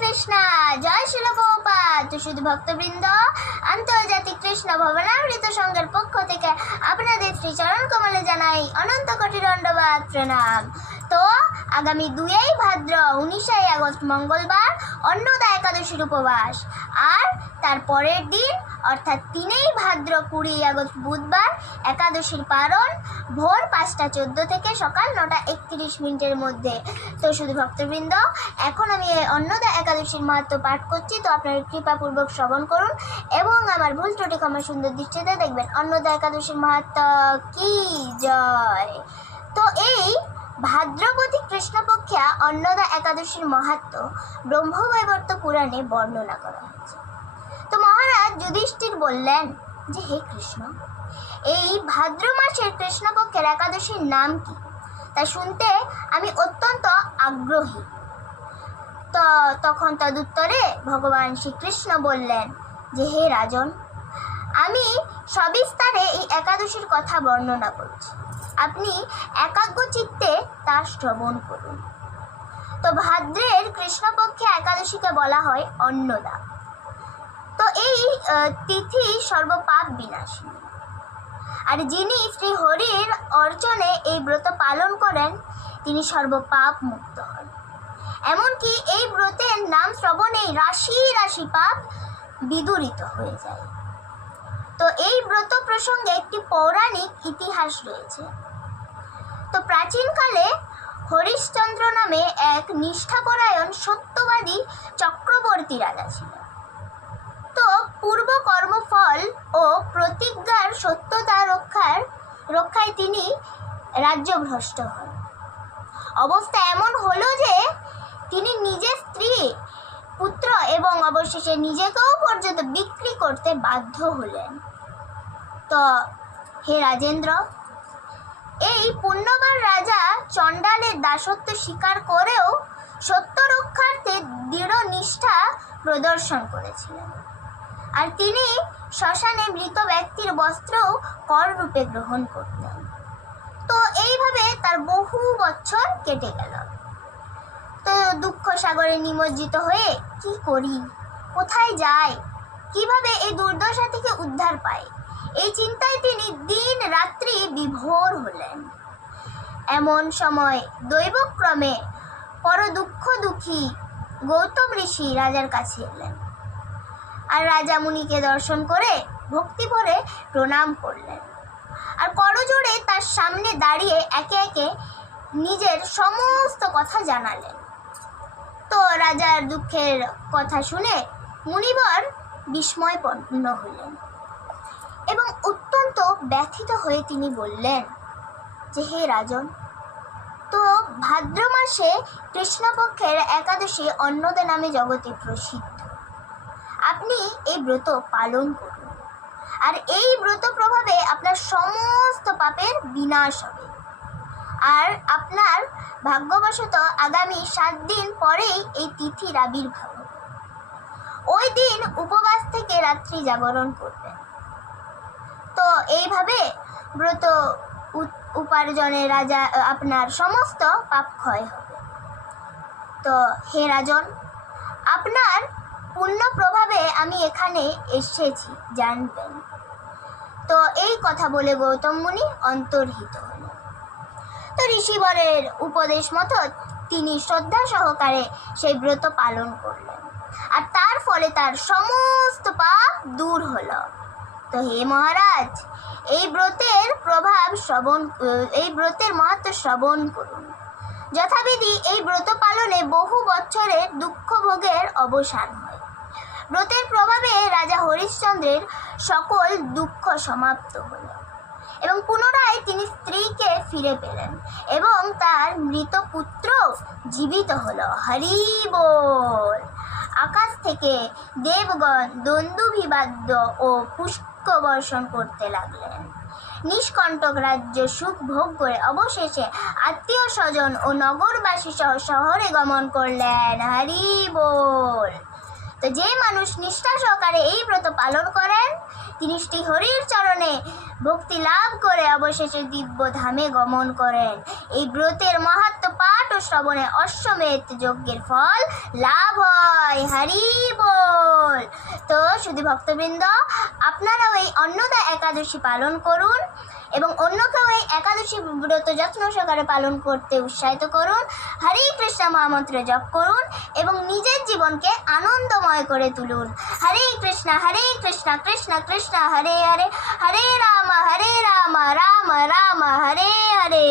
কৃষ্ণ। জয় শিল শুধু ভক্তবৃন্দ। আন্তর্জাতিক কৃষ্ণ ভবনামৃত সংঘের পক্ষ থেকে আপনাদের শ্রী চরণ কমলে জানাই অনন্ত কোটি দণ্ডবাদ, প্রণাম। আগামী দুই ভাদ্র উনিশে আগস্ট মঙ্গলবার অন্নদা একাদশীর উপবাস। আর তার পরের দিন, অর্থাৎ তিনেই ভাদ্র কুড়ি আগস্ট বুধবার, একাদশীর পারণ ভোর পাঁচটা চোদ্দ থেকে সকাল নটা একত্রিশ মিনিটের মধ্যে। তো শুধু ভক্তবৃন্দ, এখন আমি অন্নদা একাদশীর মাহাত্ম পাঠ করছি। তো আপনারা কৃপাপূর্বক শ্রবণ করুন এবং আমার ভুল ত্রুটি ক্ষমা সুন্দর দৃষ্টিতে দেখবেন। অন্নদা একাদশীর মাহাত্ম কি? জয়। তো এই ভাদ্রবতী কৃষ্ণপক্ষা অন্নদা একাদশীর মাহাত্ম ব্রহ্মবৈবর্ত পুরাণে বর্ণনা করা হয়েছে। তো মহারাজ যুধিষ্ঠির বললেন যে, হে কৃষ্ণ, এই ভাদ্র মাসের কৃষ্ণপক্ষের একাদশীর নাম কি? তা শুনতে আমি অত্যন্ত আগ্রহী। তো তখন তদুত্তরে ভগবান শ্রীকৃষ্ণ বললেন যে, হে রাজন, আমি সবিস্তারে এই একাদশীর কথা বর্ণনা করছি। আপনি একাগ্র চিত্তে তা শ্রবণ করুন। তো ভাদ্রের কৃষ্ণপক্ষে একাদশীকে বলা হয় অন্নদা। তো এই তিথি সর্বপাপ বিনাশিনী আর যিনি শ্রী হরির অর্চনে এই ব্রত পালন করেন, তিনি সর্বপাপ মুক্ত হন। এমনকি এই ব্রতের নাম শ্রবণেই রাশি রাশি পাপ বিদূরিত হয়ে যায়। তো এই ব্রত প্রসঙ্গে একটি পৌরাণিক ইতিহাস রয়েছে। তো প্রাচীনকালে হরিশ্চন্দ্র নামে এক নিষ্ঠাপরায়ণ সত্যবাদী চক্রবর্তী রাজা ছিল। তো পূর্ব কর্মফল ও প্রতিজ্ঞার সত্যতা রক্ষার, রক্ষায় তিনি রাজ্যভ্রষ্ট হন। অবস্থা এমন হলো যে তিনি নিজের স্ত্রী, পুত্র এবং অবশেষে নিজেকেও পর্যন্ত বিক্রি করতে বাধ্য হলেন। তো হে রাজেন্দ্র এই পুণ্যবান রাজা চণ্ডালের দাসত্ব স্বীকার করেও সত্য রক্ষার্থে দৃঢ় নিষ্ঠা প্রদর্শন করেছিলেন। আর তিনি শ্মশানে মৃত ব্যক্তির বস্ত্রও কর রূপে গ্রহণ করতেন। তো এইভাবে তার বহু বছর কেটে গেল। তো দুঃখ সাগরে নিমজ্জিত হয়ে কি করি? কোথায় যাই কীভাবে এই দুর্দশা থেকে উদ্ধার পায়? এই চিন্তায় তিনি দিন রাত্রি বিভোর হলেন। এমন সময় দৈবক্রমে পর দুঃখ দুঃখী গৌতম ঋষি রাজার কাছে এলেন। আর রাজা মুনিকে দর্শন করে ভক্তি ভরে প্রণাম করলেন। আর করজোড়ে তার সামনে দাঁড়িয়ে একে একে নিজের সমস্ত কথা জানালেন। তো রাজার দুঃখের কথা শুনে মুনিবর বিস্ময়পন্ন হলেন। এবং অত্যন্ত ব্যথিত হয়ে তিনি বললেন, যে হে রাজন, তো ভাদ্র মাসে কৃষ্ণপক্ষের একাদশী অন্নদা নামে জগতে প্রসিদ্ধ। আপনি এই ব্রত পালন করুন। আর এই ব্রত প্রভাবে আপনার সমস্ত পাপের বিনাশ হবে। আর আপনার ভাগ্যবশত আগামী সাত দিন পরেই এই তিথির আবির্ভাব ওই দিন উপবাস থেকে রাত্রি জাগরণ করবেন। তো এইভাবে ব্রত উপার্জনে রাজা আপনার সমস্ত পাপ ক্ষয় তো হে রাজন, আপনার পুণ্য প্রভাবে আমি এখানে এসেছি, জানবেন। তো এই কথা বলে গৌতম মুনি অন্তর্হিত তো ঋষিবরের উপদেশ মতো তিনি শ্রদ্ধা সহকারে সেই ব্রত পালন করলেন। আর তার ফলে তার সমস্ত পাপ দূর হলো। তো হে মহারাজ, এই ব্রতের প্রভাব শ্রবণ, এই ব্রতের মাহাত্ম শ্রবণ করুন। যথাবিধি এই ব্রত পালনে বহু বছরের দুঃখ ভোগের অবসান হয়। ব্রতের প্রভাবে রাজা হরিশ্চন্দ্রের সকল দুঃখ সমাপ্ত হলো এবং পুনরায় তিনি স্ত্রীকে ফিরে পেলেন এবং তার মৃত পুত্র জীবিত হল। হরি বল। আকাশ থেকে দেবগণ দন্দুভিবাদ্য ও পুষ্প বর্ষণ করতে লাগলেন। নিষ্কণ্টক রাজ্য সুখ ভোগ করে অবশেষে আত্মীয় স্বজন ও নগরবাসী সহ শহরে গমন করলেন। হরি বল। তো যে মানুষ নিষ্ঠা সহকারে এই ব্রত পালন করেন, তিনি শ্রী হরির চরণে ভক্তি লাভ করে অবশেষে দিব্য ধামে গমন করেন। এই ব্রতের মাহাত্ম পাঠ শ্রবণে অশ্বমেধ যজ্ঞের ফল লাভ হয়। হরি বল। তো শুধু ভক্তবৃন্দ, আপনারাও এই অন্নদা একাদশী পালন করুন এবং অন্যকেও এই একাদশী ব্রত যত্ন সহকারে পালন করতে উৎসাহিত করুন। হরে কৃষ্ণ মহামন্ত্র জপ করুন এবং নিজের জীবনকে আনন্দময় করে তুলুন। হরে কৃষ্ণ হরে কৃষ্ণ কৃষ্ণ কৃষ্ণ, হরে হরে হরে রাম হরে রাম রাম রাম, হরে হরে।